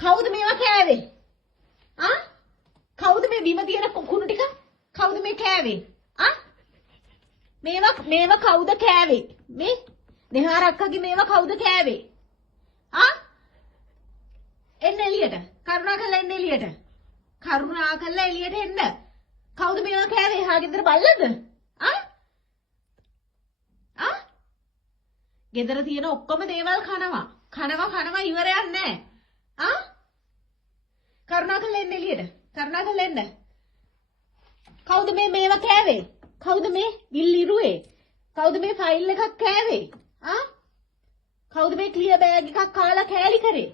කවුද මේවා කෑවේ? ආ? කවුද මේ බිම තියෙන කුණු ටික? කවුද මේ කෑවේ? ආ? මේවා කවුද කෑවේ? මේ නෙහාර අක්කගේ මේවා කවුද කෑවේ? ආ? එන්න එළියට. කරුණාකරලා එන්න එළියට. කරුණාකරලා එළියට එන්න. කවුද මේවා කෑවේ? හාගෙදර බල්ලද? ආ? ආ? ගෙදර තියෙන ඔක්කොම දේවල් කනවා. කනවා ඉවරයක් නැහැ. ආ? කරුණාකරලා එන්න එළියට. කරුණාකරලා එන්න. කවුද මේවා කෑවේ? කවුද මේ බිල් ඉරුවේ? කවුද මේ ෆයිල් එකක් කෑවේ? ආ? කවුද මේ ක්ලියර් බෑග් එකක් කාලා කෑලි කරේ?